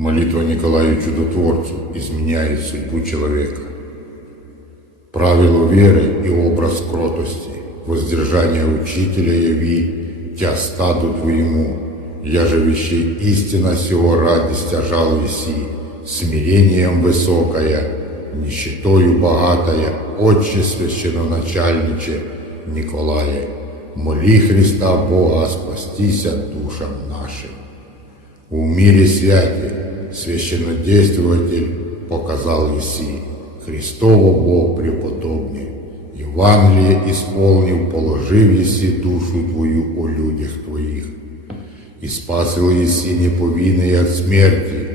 Молитва Николаю Чудотворцу изменяет судьбу человека. Правило веры и образ кротости, воздержание учителя яви, тя стаду твоему, я же вещей истина сего ради стяжал еси, смирением высокая, нищетою богатая, отче священноначальниче Николае, моли Христа Бога спастися душам нашим. В мире святе священнодействователь показал Еси, Христово Бог преподобный. Евангелие исполнив, положив Еси душу Твою о людях Твоих. И спасил Еси неповинный от смерти,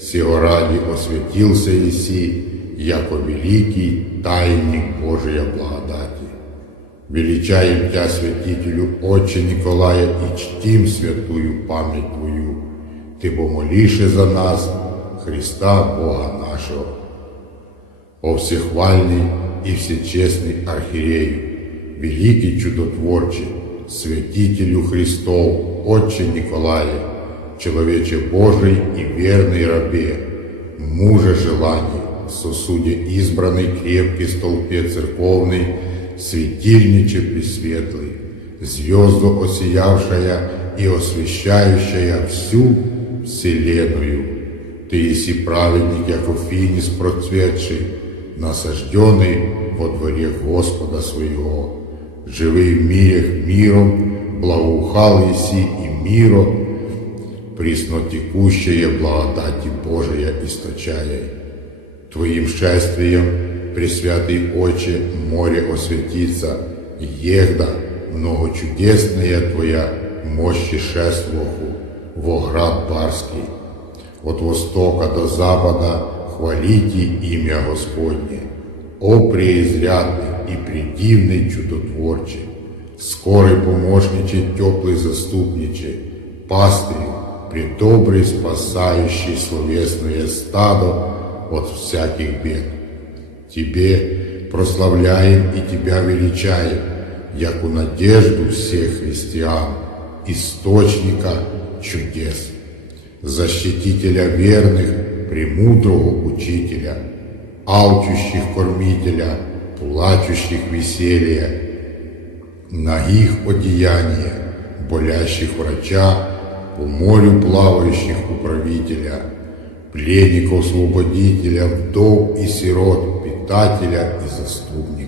сего ради осветился Еси, яко великий тайник Божия благодати. Величаем Тя, святителю, Отче Николая, и чтим святую память Твою. Ты бо молише за нас, Христа Бога нашего. О всехвальный и всечестный архиерею, великий чудотворче, святителю Христов, Отче Николае, человече Божий и верный рабе, муже желаний, сосуде избранный, крепкий столпе церковный, светильниче пресветлый, звезду осиявшая и освещающая всю вселенную. Ты еси праведник, яко финис процветший, насажденный во дворе Господа своего, живый в мире миром, благоухал еси и миром, приснотекущая благодати Божия источая. Твоим шествием, Пресвятый Отче, море осветится, егда много чудесная Твоя мощи шествоваху Во град Барский. От востока до запада хвалите имя Господне. О преизрядный и предивный чудотворче, скорый помощниче, теплый заступниче, пастырь, предобрый, спасающий словесное стадо от всяких бед. Тебе прославляем и Тебя величаем, яку надежду всех христиан, источника чудес, защитителя верных, премудрого учителя, алчущих кормителя, плачущих веселья, ногих одеяния, болящих врача, по морю плавающих управителя, пленников освободителя, вдов и сирот, питателя и заступника.